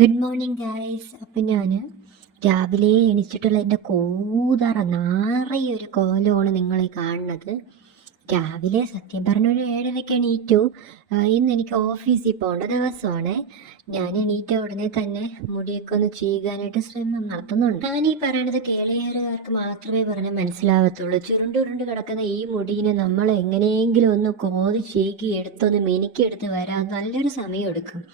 Good morning guys. അപ്പം ഞാൻ രാവിലെ എണീച്ചിട്ടുള്ള എൻ്റെ കൂതറ നാറിയ ഒരു കോലമാണ് നിങ്ങൾ ഈ കാണുന്നത്. രാവിലെ സത്യം പറഞ്ഞ ഒരു 7:30 എണീറ്റു. ഇന്ന് എനിക്ക് ഓഫീസിൽ പോകേണ്ട ദിവസമാണ്. ഞാൻ എണീറ്റ ഉടനെ തന്നെ മുടിയൊക്കെ ഒന്ന് ചെയ്യാനായിട്ട് ശ്രമം നടത്തുന്നുണ്ട്. ഞാൻ ഈ പറയണത് കേളയാറുകാർക്ക് മാത്രമേ പറഞ്ഞാൽ മനസ്സിലാവത്തുള്ളൂ. ചുരുണ്ടുരുണ്ട് കിടക്കുന്ന ഈ മുടീനെ നമ്മൾ എങ്ങനെയെങ്കിലും ഒന്ന് കോതി ചീകി എടുത്തൊന്ന് മിനുക്കിയെടുത്ത് വരാൻ നല്ലൊരു സമയം എടുക്കും.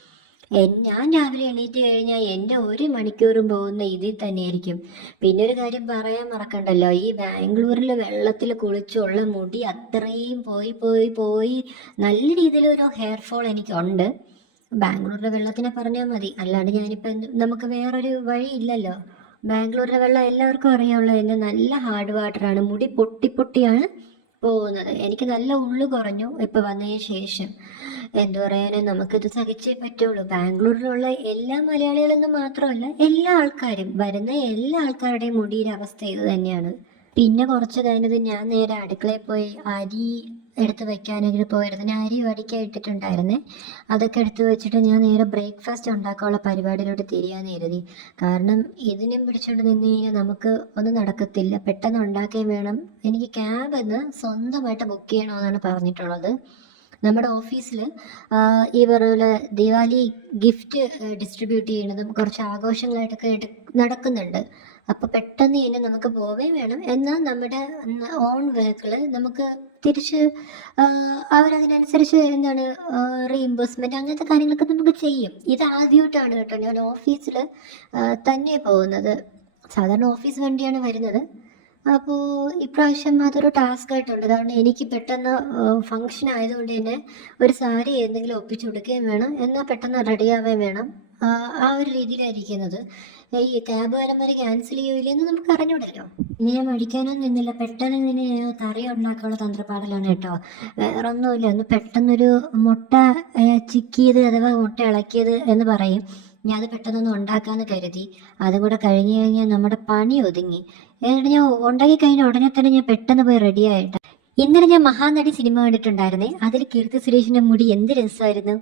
ഞാൻ രാവിലെ എണീറ്റ് കഴിഞ്ഞാൽ എൻ്റെ 1 മണിക്കൂറും പോകുന്ന ഇതിൽ തന്നെയായിരിക്കും. പിന്നെ ഒരു കാര്യം പറയാൻ മറക്കണ്ടല്ലോ, ഈ ബാംഗ്ലൂരിൽ വെള്ളത്തിൽ കുളിച്ചുള്ള മുടി അത്രയും പോയി പോയി പോയി നല്ല രീതിയിലൊരു ഹെയർ ഫോൾ എനിക്കുണ്ട്. ബാംഗ്ലൂരിലെ വെള്ളത്തിനെ പറഞ്ഞാൽ മതി, അല്ലാണ്ട് ഞാനിപ്പോൾ നമുക്ക് വേറൊരു വഴി ഇല്ലല്ലോ. ബാംഗ്ലൂരിലെ വെള്ളം എല്ലാവർക്കും അറിയാമല്ലോ, എൻ്റെ നല്ല ഹാർഡ് വാട്ടറാണ്. മുടി പൊട്ടി പൊട്ടിയാണ് പോകുന്നത്. എനിക്ക് നല്ല ഉള്ളു കുറഞ്ഞു ഇപ്പം വന്നതിന് ശേഷം. എന്തു പറയാനും, നമുക്കിത് സഹിച്ചേ പറ്റുള്ളൂ. ബാംഗ്ലൂരിലുള്ള എല്ലാ മലയാളികളെന്ന് മാത്രമല്ല, എല്ലാ ആൾക്കാരും വരുന്ന എല്ലാ ആൾക്കാരുടെയും മുടിയുടെ അവസ്ഥ ഇത് തന്നെയാണ്. പിന്നെ കുറച്ച് കഴിഞ്ഞത് ഞാൻ നേരെ അടുക്കളയിൽ പോയി അരി എടുത്ത് വെക്കാനായിട്ട് പോയിരുന്നു. ഞാൻ അരി വടിക്കാൻ ഇട്ടിട്ടുണ്ടായിരുന്നേ. അതൊക്കെ എടുത്ത് വെച്ചിട്ട് ഞാൻ നേരെ ബ്രേക്ക്ഫാസ്റ്റ് ഉണ്ടാക്കാനുള്ള പരിപാടിയിലോട്ട് തിരിയാൻ കരുതി. കാരണം ഇതിനും പിടിച്ചുകൊണ്ട് നിന്ന് കഴിഞ്ഞാൽ നമുക്ക് ഒന്നും നടക്കത്തില്ല. പെട്ടെന്ന് ഉണ്ടാക്കുകയും വേണം. എനിക്ക് ക്യാബ് എന്ന് സ്വന്തമായിട്ട് ബുക്ക് ചെയ്യണമെന്നാണ് പറഞ്ഞിട്ടുള്ളത്. നമ്മുടെ ഓഫീസിൽ ഈ പറയുന്ന ദിവാലി ഗിഫ്റ്റ് ഡിസ്ട്രിബ്യൂട്ട് ചെയ്യുന്നതും കുറച്ച് ആഘോഷങ്ങളായിട്ടൊക്കെ നടക്കുന്നുണ്ട്. അപ്പോൾ പെട്ടെന്ന് തന്നെ നമുക്ക് പോവുകയും വേണം. എന്നാൽ നമ്മുടെ ഓൺ വെഹിക്കിൾ നമുക്ക് തിരിച്ച് അവരതിനനുസരിച്ച് എന്താണ് റീഇംബേഴ്സ്മെൻറ്റ് അങ്ങനത്തെ കാര്യങ്ങളൊക്കെ നമുക്ക് ചെയ്യും. ഇത് ആദ്യമായിട്ടാണ് കേട്ടോ ഞാൻ ഓഫീസിൽ തന്നെ പോകുന്നത്. സാധാരണ ഓഫീസ് വണ്ടിയാണ് വരുന്നത്. അപ്പോൾ ഇപ്രാവശ്യം അതൊരു ടാസ്ക് ആയിട്ടുണ്ട്. കാരണം എനിക്ക് പെട്ടെന്ന് ഫങ്ഷൻ ആയതുകൊണ്ട് തന്നെ ഒരു സാരി എന്തെങ്കിലും ഒപ്പിച്ചു കൊടുക്കുകയും വേണം, എന്നാൽ പെട്ടെന്ന് റെഡിയാവുകയും വേണം. ആ ഒരു രീതിയിലായിരിക്കുന്നത്. ഈ ക്യാബുകാരന്മാർ ക്യാൻസൽ ചെയ്യൂലെന്ന് നമുക്ക് അറിഞ്ഞൂടല്ലോ. ഇനി ഞാൻ മടിക്കാനൊന്നും നിന്നില്ല. പെട്ടെന്ന് ഇങ്ങനെ കറി ഉണ്ടാക്കാനുള്ള തന്ത്രപ്പാടിലാണ് കേട്ടോ. വേറെ ഒന്നുമില്ല, ഒന്ന് പെട്ടെന്നൊരു മുട്ട ചിക്കിയത് അഥവാ മുട്ട ഇളക്കിയത് എന്ന് പറയും. ഞാൻ അത് പെട്ടെന്നൊന്ന് ഉണ്ടാക്കാമെന്ന് കരുതി. അതും കൂടെ കഴിഞ്ഞ് കഴിഞ്ഞാൽ നമ്മുടെ പണി ഒതുങ്ങി. എന്നിട്ട് ഞാൻ ഉണ്ടാക്കി കഴിഞ്ഞ ഉടനെ തന്നെ ഞാൻ പെട്ടെന്ന് പോയി റെഡിയായിട്ട്. ഇന്നലെ ഞാൻ മഹാനടി സിനിമ കണ്ടിട്ടുണ്ടായിരുന്നേ. അതിൽ കീർത്തി സുരേഷിൻ്റെ മുടി എന്ത് രസമായിരുന്നു.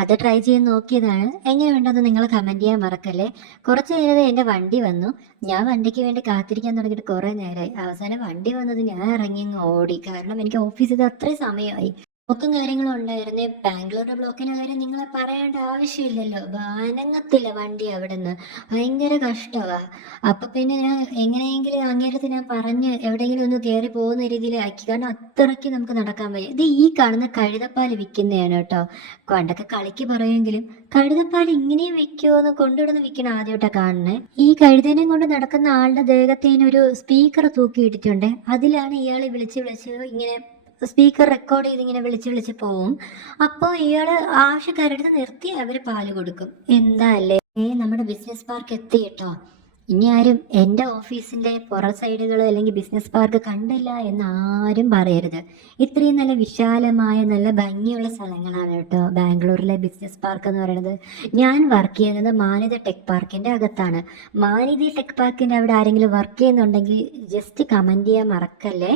അത് ട്രൈ ചെയ്ത് നോക്കിയതാണ്. എങ്ങനെ ഉണ്ടെന്ന് നിങ്ങൾ കമൻറ്റ് ചെയ്യാൻ മറക്കല്ലേ. കുറച്ച് നേരത്തെ എൻ്റെ വണ്ടി വന്നു. ഞാൻ വണ്ടിക്ക് വേണ്ടി കാത്തിരിക്കാൻ തുടങ്ങിയിട്ട് കുറേ നേരമായി. അവസാനം വണ്ടി വന്നത് ഞാൻ ഇറങ്ങി അങ്ങ് ഓടി. കാരണം എനിക്ക് ഓഫീസിൽ അത്രയും സമയമായി. ബ്ലോക്കും കാര്യങ്ങളും ഉണ്ടായിരുന്നേ. ബാംഗ്ലൂർ ബ്ലോക്കിൻ്റെ കാര്യം നിങ്ങളെ പറയേണ്ട ആവശ്യമില്ലല്ലോ. അനങ്ങത്തില്ല വണ്ടി അവിടെ നിന്ന്. ഭയങ്കര കഷ്ടമാണ്. അപ്പം പിന്നെ ഞാൻ എങ്ങനെയെങ്കിലും അങ്ങേരത്ത് ഞാൻ പറഞ്ഞ് എവിടെയെങ്കിലും ഒന്ന് കയറി പോകുന്ന രീതിയിലാക്കി. കാരണം അത്രയ്ക്ക് നമുക്ക് നടക്കാൻ വയ്യ. ഇത് ഈ കാണുന്ന കഴുതപ്പാൽ വിൽക്കുന്നതാണ് കേട്ടോ. പണ്ടൊക്കെ കളിക്ക് പറയുമെങ്കിലും കഴുതപ്പാൽ ഇങ്ങനെയും വിൽക്കുമോ എന്ന് കൊണ്ടിടുന്ന് വിൽക്കണ ആദ്യമായിട്ടാണ് കാണുന്നത്. ഈ കഴുതനെയും കൊണ്ട് നടക്കുന്ന ആളുടെ ദേഹത്തേനൊരു സ്പീക്കർ തൂക്കിയിട്ടിട്ടുണ്ട്. അതിലാണ് ഇയാൾ വിളിച്ച് ഇങ്ങനെ സ്പീക്കർ റെക്കോർഡ് ചെയ്ത് ഇങ്ങനെ വിളിച്ച് പോവും. അപ്പോൾ ഇയാൾ ആവശ്യക്കാരുടെ അടുത്ത് നിർത്തി അവർ പാല് കൊടുക്കും. എന്താ അല്ലേ. നമ്മുടെ ബിസിനസ് പാർക്ക് എത്തി കേട്ടോ. ഇനി ആരും എൻ്റെ ഓഫീസിൻ്റെ പുറ സൈഡുകൾ അല്ലെങ്കിൽ ബിസിനസ് പാർക്ക് കണ്ടില്ല എന്ന് ആരും പറയരുത്. ഇത്രയും നല്ല വിശാലമായ നല്ല ഭംഗിയുള്ള സ്ഥലങ്ങളാണ് കേട്ടോ ബാംഗ്ലൂരിലെ ബിസിനസ് പാർക്ക് എന്ന് പറയുന്നത്. ഞാൻ വർക്ക് ചെയ്യുന്നത് മാനിത ടെക് പാർക്കിൻ്റെ അകത്താണ്. മാനിത ടെക് പാർക്കിൻ്റെ അവിടെ ആരെങ്കിലും വർക്ക് ചെയ്യുന്നുണ്ടെങ്കിൽ ജസ്റ്റ് കമൻറ്റ് ചെയ്യാൻ മറക്കല്ലേ.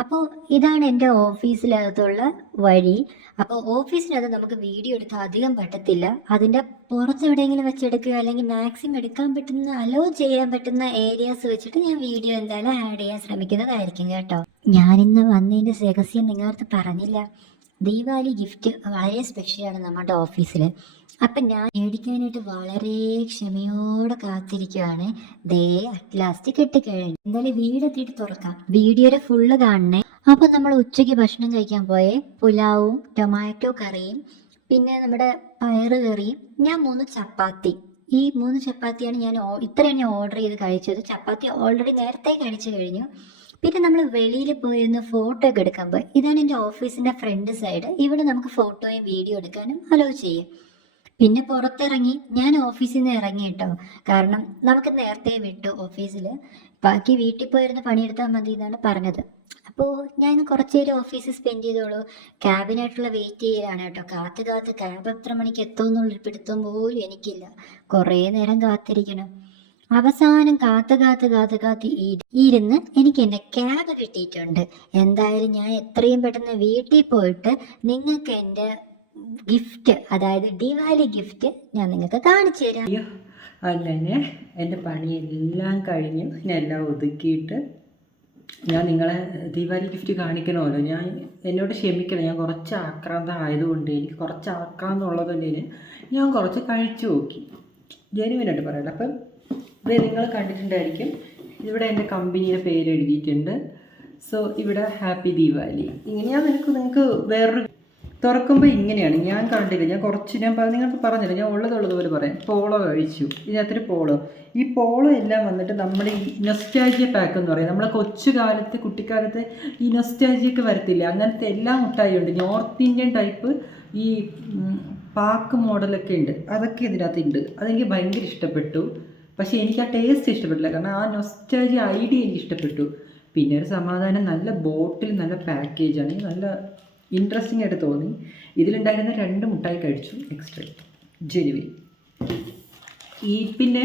അപ്പോൾ ഇതാണ് എൻ്റെ ഓഫീസിനകത്തുള്ള വഴി. അപ്പോൾ ഓഫീസിനകത്ത് നമുക്ക് വീഡിയോ എടുക്കാൻ അധികം പറ്റത്തില്ല. അതിൻ്റെ പുറത്ത് എവിടെയെങ്കിലും വെച്ചെടുക്കുക അല്ലെങ്കിൽ മാക്സിമം എടുക്കാൻ പറ്റുന്ന അലോ ചെയ്യാൻ പറ്റുന്ന ഏരിയാസ് വെച്ചിട്ട് ഞാൻ വീഡിയോ എന്തായാലും ആഡ് ചെയ്യാൻ ശ്രമിക്കുന്നതായിരിക്കും കേട്ടോ. ഞാനിന്ന് വന്നതിൻ്റെ രഹസ്യം നിങ്ങളടുത്ത് പറഞ്ഞില്ല. ദീപാവലി ഗിഫ്റ്റ് വളരെ സ്പെഷ്യലാണ് നമ്മുടെ ഓഫീസിൽ. അപ്പം ഞാൻ മേടിക്കാനായിട്ട് വളരെ ക്ഷമയോടെ കാത്തിരിക്കുവാണ്. ദേ അറ്റ് ലാസ്റ്റ് കിട്ടിക്കഴിഞ്ഞു. എന്തായാലും വീടെത്തിയിട്ട് തുറക്കാം. വീഡിയോയുടെ ഫുള്ള് കാണണേ. അപ്പം നമ്മൾ ഉച്ചയ്ക്ക് ഭക്ഷണം കഴിക്കാൻ പോയേ പുലാവും ടൊമാറ്റോ കറിയും പിന്നെ നമ്മുടെ പയറ് കറിയും ഞാൻ 3 ചപ്പാത്തി. ഈ 3 ചപ്പാത്തിയാണ് ഇത്രയാണ് ഞാൻ ഓർഡർ ചെയ്ത് കഴിച്ചത്. ചപ്പാത്തി ഓൾറെഡി നേരത്തെ കഴിച്ചു കഴിഞ്ഞു. പിന്നെ നമ്മൾ വെളിയിൽ പോയിരുന്ന് ഫോട്ടോ ഒക്കെ എടുക്കാൻ പോയി. ഇതാണ് എൻ്റെ ഓഫീസിൻ്റെ ഫ്രണ്ട് സൈഡ്. ഇവിടെ നമുക്ക് ഫോട്ടോയും വീഡിയോ എടുക്കാനും അലോ ചെയ്യും. പിന്നെ പുറത്തിറങ്ങി ഞാൻ ഓഫീസിൽ നിന്ന് ഇറങ്ങി കേട്ടോ. കാരണം നമുക്ക് നേരത്തെ വിട്ടു ഓഫീസിൽ. ബാക്കി വീട്ടിൽ പോയിരുന്ന് പണിയെടുത്താൽ മതി എന്നാണ് പറഞ്ഞത്. അപ്പോൾ ഞാൻ കുറച്ച് നേരം ഓഫീസിൽ സ്പെൻഡ് ചെയ്തോളൂ. ക്യാബിനായിട്ടുള്ള വെയിറ്റ് ചെയ്യലാണ് കേട്ടോ. കാത്ത് ക്യാബ് എത്ര മണിക്ക് എത്തുമെന്നുള്ളൊരു പിടുത്തം പോലും എനിക്കില്ല. കുറേ നേരം കാത്തിരിക്കണം. അവസാനം കാത്ത് ഇരുന്ന് എനിക്ക് എൻ്റെ ക്യാബ് കിട്ടിയിട്ടുണ്ട്. എന്തായാലും ഞാൻ എത്രയും പെട്ടെന്ന് വീട്ടിൽ പോയിട്ട് നിങ്ങൾക്ക് എൻ്റെ ഗിഫ്റ്റ്, അതായത് ദിവാലി ഗിഫ്റ്റ് ഞാൻ നിങ്ങൾക്ക് കാണിച്ചു തരാം. അയ്യോ, അങ്ങനെ എൻ്റെ പണിയെല്ലാം കഴിഞ്ഞു, ഞാൻ എല്ലാം ഒതുക്കിയിട്ട് ഞാൻ നിങ്ങളെ ദീപാവലി ഗിഫ്റ്റ് കാണിക്കണമല്ലോ. എന്നോട് ക്ഷമിക്കണം, ഞാൻ കുറച്ച് ആക്രാന്തം ആയതുകൊണ്ട്, എനിക്ക് കുറച്ച് ആക്രാന്തം ഉള്ളതുകൊണ്ട് ഞാൻ കുറച്ച് കഴിച്ചു നോക്കി. ജെനുവിനായിട്ട് പറയണം. അപ്പം ഇത് നിങ്ങൾ കണ്ടിട്ടുണ്ടായിരിക്കും, ഇവിടെ എൻ്റെ കമ്പനിയുടെ പേര് എഴുതിയിട്ടുണ്ട്. സോ ഇവിടെ ഹാപ്പി ദീപാവലി ഇങ്ങനെയാണ്. നിങ്ങൾക്ക് വേറൊരു തുറക്കുമ്പോൾ ഇങ്ങനെയാണ്. ഞാൻ കണ്ടില്ല, ഞാൻ നിങ്ങൾക്ക് പറഞ്ഞില്ല, ഞാൻ ഉള്ളതുപോലെ പറയാം. പോളോ കഴിച്ചു, ഇതിനകത്തൊരു പോളോ. ഈ പോളോ എല്ലാം വന്നിട്ട് നമ്മുടെ ഈ നൊസ്റ്റാൾജിയ പാക്ക് എന്ന് പറയും. നമ്മളെ കൊച്ചുകാലത്ത് കുട്ടിക്കാലത്ത് ഈ നൊസ്റ്റാൾജിയൊക്കെ വരത്തില്ല, അങ്ങനത്തെ എല്ലാ മുട്ടായി ഉണ്ട്. നോർത്ത് ഇന്ത്യൻ ടൈപ്പ് ഈ പാക്ക് മോഡലൊക്കെ ഉണ്ട്, അതൊക്കെ ഇതിനകത്ത് ഉണ്ട്. അതെനിക്ക് ഭയങ്കര ഇഷ്ടപ്പെട്ടു. പക്ഷേ എനിക്ക് ആ ടേസ്റ്റ് ഇഷ്ടപ്പെട്ടില്ല, കാരണം ആ നൊസ്റ്റാൾജിയ ഐഡിയ എനിക്ക് ഇഷ്ടപ്പെട്ടു. പിന്നെ ഒരു സമാധാനം, നല്ല ബോട്ടിൽ, നല്ല പാക്കേജാണ്, നല്ല ഇൻട്രസ്റ്റിംഗ് ആയിട്ട് തോന്നി. ഇതിലുണ്ടായിരുന്ന 2 മുട്ടായി കഴിച്ചു എക്സ്ട്രാ, ജെനുവിൻ. പിന്നെ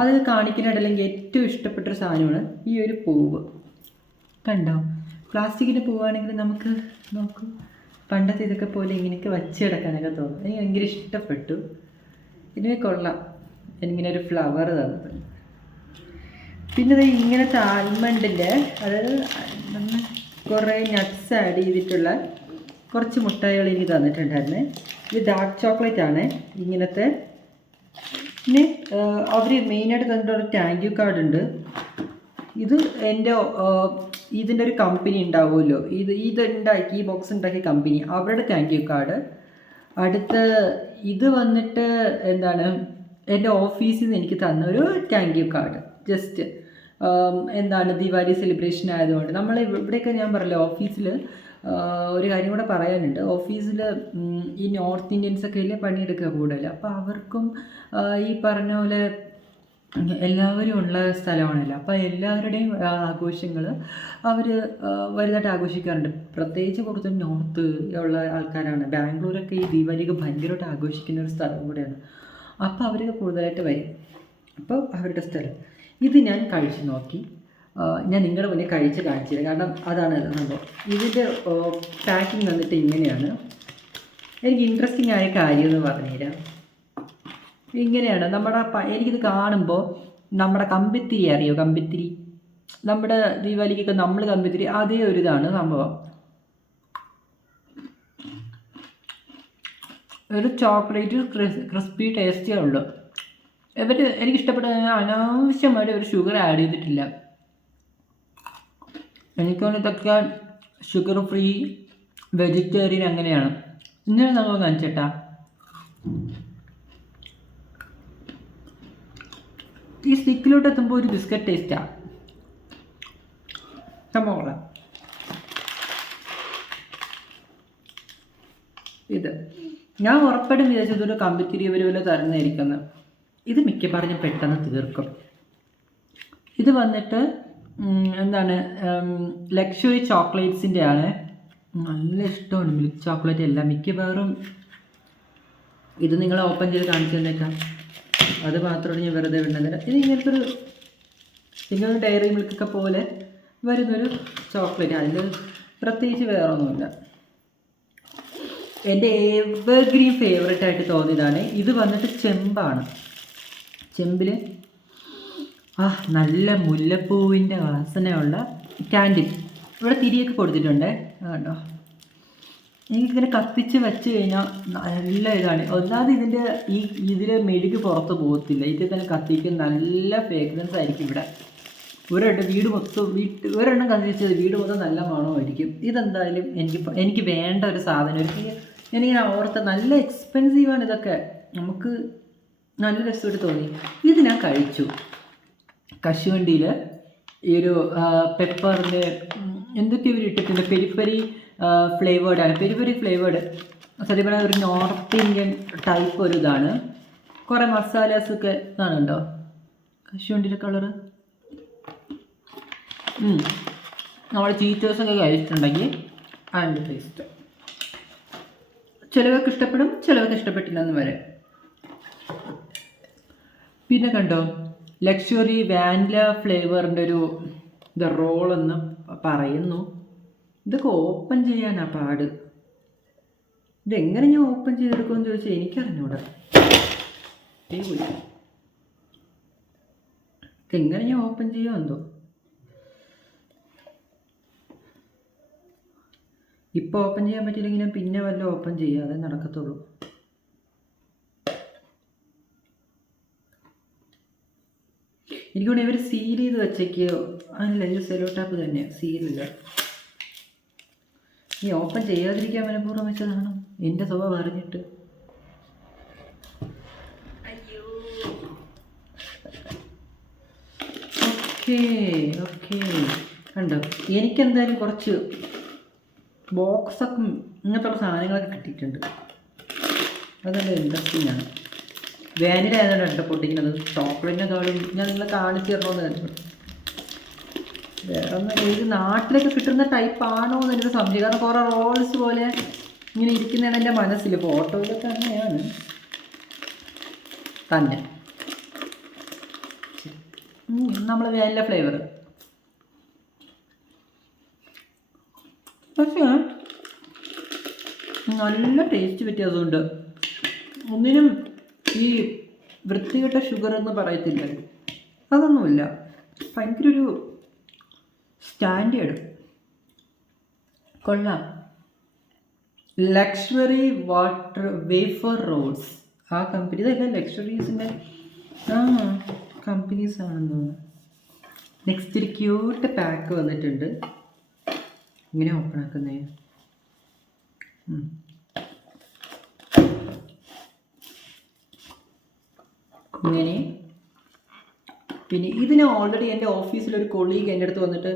അത് കാണിക്കാനായിട്ടല്ലെങ്കിൽ ഏറ്റവും ഇഷ്ടപ്പെട്ടൊരു സാധനമാണ് ഈ ഒരു പൂവ്. കണ്ടോ, പ്ലാസ്റ്റിക്കിൻ്റെ പൂവാണെങ്കിൽ നമുക്ക് പണ്ടത്തെ ഇതൊക്കെ പോലെ ഇങ്ങനെയൊക്കെ വച്ച് കിടക്കാനൊക്കെ തോന്നും. എനിക്ക് ഭയങ്കര ഇഷ്ടപ്പെട്ടു. ഇതിനെ കൊള്ളാം, എനിക്കിങ്ങനെ ഒരു ഫ്ലവർ തന്നത്. പിന്നെ ഇങ്ങനത്തെ ആൽമണ്ടിൻ്റെ, അതായത് കുറേ നട്ട്സ് ആഡ് ചെയ്തിട്ടുള്ള കുറച്ച് മുട്ടായികൾ എനിക്ക് തന്നിട്ടുണ്ടായിരുന്നു. ഇത് ഡാർക്ക് ചോക്ലേറ്റ് ആണ് ഇങ്ങനത്തെ. പിന്നെ അവർ മെയിനായിട്ട് തന്നിട്ടൊരു താങ്ക് യു കാർഡ് ഉണ്ട്. ഇത് ഇതിൻ്റെ ഒരു കമ്പനി ഉണ്ടാവുമല്ലോ, ഇതുണ്ടാക്കി ഈ ബോക്സ് ഉണ്ടാക്കിയ കമ്പനി, അവരുടെ താങ്ക് യു കാർഡ്. ഇത് വന്നിട്ട് എന്താണ്, എൻ്റെ ഓഫീസിൽ നിന്ന് എനിക്ക് തന്നൊരു thank you card. Just Diwali celebration ആയതുകൊണ്ട് നമ്മൾ ഇവിടെയൊക്കെ ഞാൻ പറയില്ല, ഓഫീസിൽ ഒരു കാര്യം കൂടെ പറയാനുണ്ട്. ഓഫീസിൽ ഈ നോർത്ത് ഇന്ത്യൻസൊക്കെ അല്ലേ പണിയെടുക്കുക കൂടുതൽ. അപ്പോൾ അവർക്കും ഈ പറഞ്ഞ പോലെ എല്ലാവരും ഉള്ള സ്ഥലമാണല്ലോ. അപ്പോൾ എല്ലാവരുടെയും ആഘോഷങ്ങൾ അവർ വലുതായിട്ട് ആഘോഷിക്കാറുണ്ട്. പ്രത്യേകിച്ച് കൂടുതൽ നോർത്ത് ഉള്ള ആൾക്കാരാണ്. ബാംഗ്ലൂരൊക്കെ ഈ ദീപാവലിക്ക് ഭയങ്കരമായിട്ട് ആഘോഷിക്കുന്ന ഒരു സ്ഥലം കൂടെയാണ്. അപ്പോൾ അവരൊക്കെ കൂടുതലായിട്ട് വരും. അപ്പോൾ അവരുടെ സ്ഥലം ഇത് ഞാൻ കഴിച്ച് നോക്കി. ഞാൻ നിങ്ങളുടെ മുന്നേ കഴിച്ച് കാണിച്ചത്, കാരണം അതാണ് സംഭവം. ഇതിൻ്റെ പാക്കിങ് വന്നിട്ട് ഇങ്ങനെയാണ്. എനിക്ക് ഇൻട്രസ്റ്റിംഗ് ആയ കാര്യം എന്ന് പറഞ്ഞുതരാം. ഇങ്ങനെയാണ് എനിക്കിത് കാണുമ്പോൾ നമ്മുടെ കമ്പിത്തിരി അറിയോ, കമ്പിത്തിരി, നമ്മുടെ ദീപാവലിക്കൊക്കെ നമ്മൾ കമ്പിത്തിരി, അതേ ഒരു ഇതാണ് സംഭവം. ഒരു ചോക്ലേറ്റ് ക്രിസ്പി ടേസ്റ്റേ ഉള്ളൂ. എനിക്കിഷ്ടപ്പെട്ട അനാവശ്യമായിട്ട് ഒരു ഷുഗർ ആഡ് ചെയ്തിട്ടില്ല. എനിക്കൊന്ന് ഇതൊക്കെ ഷുഗർ ഫ്രീ വെജിറ്റേറിയൻ അങ്ങനെയാണ്. ഇങ്ങനെ നമ്മൾ കാണിച്ചേട്ടാ, ഈ സ്റ്റിക്കിലോട്ട് എത്തുമ്പോൾ ഒരു ബിസ്ക്കറ്റ് ടേസ്റ്റാണ് സംഭവം. ഇത് ഞാൻ ഉറപ്പായിട്ടും വിചാരിച്ചതൊരു കമ്പിത്തിരി വരെ തരുന്നതായിരിക്കുന്നത്. ഇത് മിക്ക പറഞ്ഞ് പെട്ടെന്ന് തീർക്കും. ഇത് വന്നിട്ട് ലക്ഷറി ചോക്ലേറ്റ്സിൻ്റെ ആണ്. നല്ല ഇഷ്ടമാണ് മിൽക്ക് ചോക്ലേറ്റ് എല്ലാം. മിക്കവാറും ഇത് നിങ്ങൾ ഓപ്പൺ ചെയ്ത് കാണിച്ചു തന്നേക്കാം. അത് മാത്രമാണ് ഞാൻ വെറുതെ വിടുന്നത്. ഇത് ഇങ്ങനത്തെ ഒരു നിങ്ങൾ ഡയറി മിൽക്കൊക്കെ പോലെ വരുന്നൊരു ചോക്ലേറ്റ്, അതിൽ പ്രത്യേകിച്ച് വേറെ ഒന്നുമില്ല. എൻ്റെ എവർഗ്രീൻ ഫേവറേറ്റ് ആയിട്ട് തോന്നിയതാണ്. ഇത് വന്നിട്ട് ചെമ്പാണ്. ചെമ്പിൽ നല്ല മുല്ലപ്പൂവിൻ്റെ വാസനയുള്ള ക്യാൻഡിൽ ഇവിടെ തിരിയൊക്കെ കൊടുത്തിട്ടുണ്ട്. കണ്ടോ, എനിക്കിങ്ങനെ കത്തിച്ച് വെച്ച് കഴിഞ്ഞാൽ നല്ല ഇതാണ്. ഒന്നാമത് ഇതിലെ മെഴുക് പുറത്ത് പോകത്തില്ല. ഇതിൽ തന്നെ കത്തിക്കും, നല്ല ഫ്രേഗ്രൻസ് ആയിരിക്കും. ഇവിടെ ഒരെണ്ണം കത്തിച്ചത് വീട് മൊത്തം നല്ല മണമായിരിക്കും. ഇതെന്തായാലും എനിക്ക് വേണ്ട ഒരു സാധനം. എനിക്കിങ്ങനെ ഓർത്ത് നല്ല എക്സ്പെൻസീവാണ് ഇതൊക്കെ, നമുക്ക് നല്ല രസമായിട്ട് തോന്നി. ഇത് ഞാൻ കഴിച്ചു. കശുവണ്ടിയിൽ ഈ ഒരു പെപ്പറിൻ്റെ എന്തൊക്കെ ഇവർ ഇട്ടിട്ടുണ്ട്. പെരിഫറി ഫ്ലേവേർഡാണ്. പെരിഫറി ഫ്ലേവേർഡ് സത്യം പറഞ്ഞാൽ ഒരു നോർത്ത് ഇന്ത്യൻ ടൈപ്പ് ഒരു ഇതാണ്. കുറേ മസാലാസൊക്കെ ഇതാണ്. കണ്ടോ കശുവണ്ടിയുടെ കളറ്. നമ്മൾ ചീറ്റേഴ്സൊക്കെ കഴിച്ചിട്ടുണ്ടെങ്കിൽ അതിൻ്റെ ടേസ്റ്റ് ചിലവർക്ക് ഇഷ്ടപ്പെടും, ചിലവർക്ക് ഇഷ്ടപ്പെട്ടില്ലെന്ന് വരെ. പിന്നെ കണ്ടോ ലക്ഷറി വാനില ഫ്ലേവറിൻ്റെ ഒരു റോളെന്ന് പറയുന്നു. ഇതൊക്കെ ഓപ്പൺ ചെയ്യാനാ പാട്. ഇതെങ്ങനെ ഞാൻ ഓപ്പൺ ചെയ്തെടുക്കുമെന്ന് ചോദിച്ചാൽ എനിക്കറിഞ്ഞൂടാ. ഇതെങ്ങനെ ഞാൻ ഓപ്പൺ ചെയ്യുമോ എന്തോ. ഇപ്പോൾ ഓപ്പൺ ചെയ്യാൻ പറ്റിയില്ലെങ്കിൽ ഞാൻ പിന്നെ വല്ല ഓപ്പൺ ചെയ്യുക, അതേ നടക്കത്തുള്ളൂ. എനിക്കൂടെ ഇവർ സീൽ ചെയ്ത് വെച്ചേക്കോ? അല്ല, ഇത് സെലോ ടാപ്പ് തന്നെയാണ്, സീലില്ല. ഈ ഓപ്പൺ ചെയ്യാതിരിക്കാൻ മനഃപൂർവ്വം വെച്ചതാണ്, എൻ്റെ സ്വഭാവം അറിഞ്ഞിട്ട്. അയ്യോ. ഓക്കേ ഓക്കേ, കണ്ടോ? എനിക്കെന്തായാലും കുറച്ച് ബോക്സൊക്കെ ഇങ്ങനത്തുള്ള സാധനങ്ങളൊക്കെ കിട്ടിയിട്ടുണ്ട്. അതല്ല ഇൻട്രസ്റ്റിംഗ് ആണ്. വാനില ആയതുകൊണ്ട് കേട്ടോ പൊട്ടിക്കുന്നത്. ചോക്ലേറ്റിനെക്കാളും ഞാൻ നിങ്ങളെ കാണിച്ചു തരണമെന്ന് കരുതുന്നു. വേറെ ഒന്നും ഇത് നാട്ടിലൊക്കെ കിട്ടുന്ന ടൈപ്പ് ആണോ എന്ന് എനിക്ക് സംശയം. കാരണം കുറേ റോൾസ് പോലെ ഇങ്ങനെ ഇരിക്കുന്നതാണ് എൻ്റെ മനസ്സിൽ. ഫോട്ടോയിലൊക്കെ അങ്ങനെയാണ് തന്നെ. നമ്മൾ വാനില ഫ്ലേവർ. പക്ഷേ നല്ല ടേസ്റ്റ് വ്യത്യാസമുണ്ട്. ഒന്നിനും ഈ വൃത്തികെട്ട ഷുഗർ എന്ന് പറയത്തില്ല, അതൊന്നുമില്ല. ഭയങ്കര ഒരു സ്റ്റാൻഡേർഡ്, കൊള്ളാം. ലക്ഷറി വാട്ടർ വേഫർ റോൾസ്, ആ കമ്പനി. ഇതെല്ലാം ലക്ഷറീസിൻ്റെ കമ്പനീസ് ആണെന്ന് തോന്നുന്നു. നെക്സ്റ്റ് ഒരു ക്യൂട്ട് പാക്ക് വന്നിട്ടുണ്ട്. ഇങ്ങനെ ഓപ്പൺ ആക്കുന്നേ. ഇങ്ങനെ. പിന്നെ ഇതിന് ഓൾറെഡി എൻ്റെ ഓഫീസിലൊരു കൊളീഗ് എൻ്റെ അടുത്ത് വന്നിട്ട്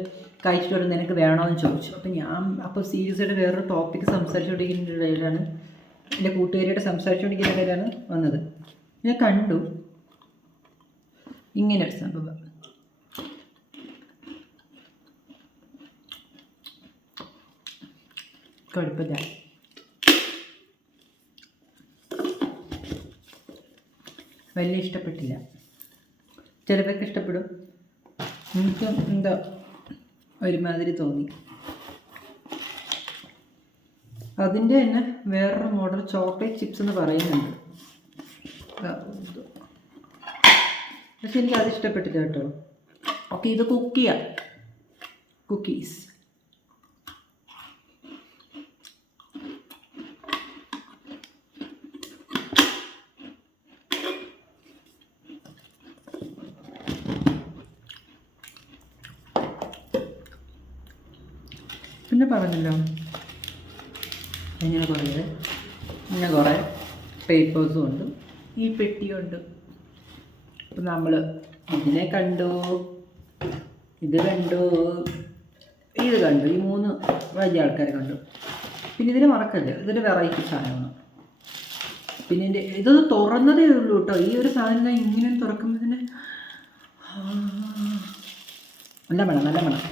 കഴിച്ചിട്ട് വരുന്നത് നിനക്ക് വേണമെന്ന് ചോദിച്ചു. അപ്പം ഞാൻ അപ്പോൾ സീരിയസ് ആയിട്ട് വേറൊരു ടോപ്പിക്ക് സംസാരിച്ചുകൊണ്ടിരിക്കുന്ന ഇടയിലാണ്, എൻ്റെ കൂട്ടുകാരിയുടെ സംസാരിച്ചുകൊണ്ടിരിക്കുന്ന ഇടയിലാണ് വന്നത്. ഞാൻ കണ്ടു ഇങ്ങനെ ഒരു സംഭവം. കുഴപ്പമില്ല, വലിയ ഇഷ്ടപ്പെട്ടില്ല. ചിലതൊക്കെ ഇഷ്ടപ്പെടും, എനിക്ക് എന്താ ഒരുമാതിരി തോന്നി. അതിൻ്റെ തന്നെ വേറൊരു മോഡൽ ചോക്ലേറ്റ് ചിപ്സ് എന്ന് പറയുന്നുണ്ട്. പക്ഷെ എനിക്ക് അത് ഇഷ്ടപ്പെട്ടില്ല കേട്ടോ. ഓക്കെ, ഇത് കുക്കീസ്. പിന്നെ പറഞ്ഞല്ലോ ഇങ്ങനെ കുറേ പേപ്പേഴ്സും ഉണ്ട്, ഈ പെട്ടിയുണ്ട്. അപ്പം നമ്മൾ ഇതിനെ കണ്ടു, ഇത് കണ്ടു, ഇത് കണ്ടു, ഈ 3 വലിയ ആൾക്കാരെ കണ്ടു. പിന്നെ ഇതിന് മറക്കല്ലേ, ഇതൊരു വെറൈറ്റി സാധനമാണ്. പിന്നെ ഇതൊന്ന് തുറന്നതേ ഉള്ളൂ കേട്ടോ. ഈ ഒരു സാധനം ഇങ്ങനെ തുറക്കുമ്പോൾ തന്നെ നല്ല മണം.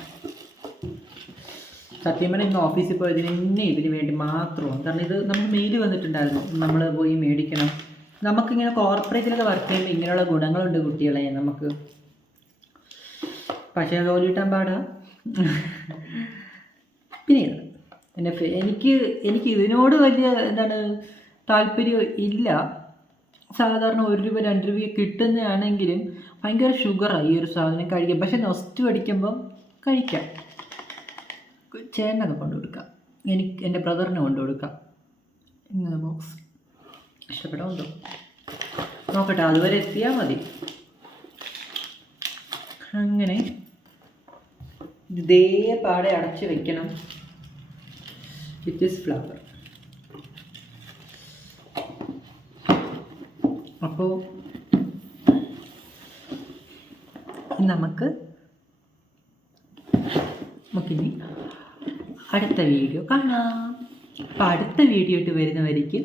സത്യം പറഞ്ഞാൽ ഇന്ന് ഓഫീസിൽ പോയതിന് ഇതിന് വേണ്ടി മാത്രമാണ്. കാരണം ഇത് നമുക്ക് മെയിൽ വന്നിട്ടുണ്ടായിരുന്നു, നമ്മൾ പോയി മേടിക്കണം. നമുക്കിങ്ങനെ കോർപ്പറേറ്റിലൊക്കെ വർക്ക് ചെയ്യുമ്പോൾ ഇങ്ങനെയുള്ള ഗുണങ്ങളുണ്ട് കുട്ടികളെ നമുക്ക്. പക്ഷേ ജോലിയിട്ടാൻ പാടാ. പിന്നെ എനിക്ക് ഇതിനോട് വലിയ താല്പര്യം ഇല്ല. സാധാരണ 1 രൂപ 2 രൂപ കിട്ടുന്നതാണെങ്കിലും ഭയങ്കര ഷുഗറാണ് ഈ ഒരു സാധനം കഴിക്കാം. പക്ഷെ നൊസ്റ്റ് പഠിക്കുമ്പം കഴിക്കാം. ചേട്ടനൊക്കെ കൊണ്ടു കൊടുക്കാം, എൻ്റെ ബ്രദറിന് കൊണ്ടു കൊടുക്കാം. ഇങ്ങനെ ബോക്സ് ഇഷ്ടപ്പെടാമല്ലോ, നോക്കട്ടെ, അതുവരെ എത്തിയാൽ മതി. അങ്ങനെ ഇതേ പാടെ അടച്ച് വെക്കണം. With this flower. അപ്പോൾ നമുക്കിനി അടുത്ത വീഡിയോ കാണാം. അപ്പോൾ അടുത്ത വീഡിയോ ഇട്ട് വരുന്നവരേക്കും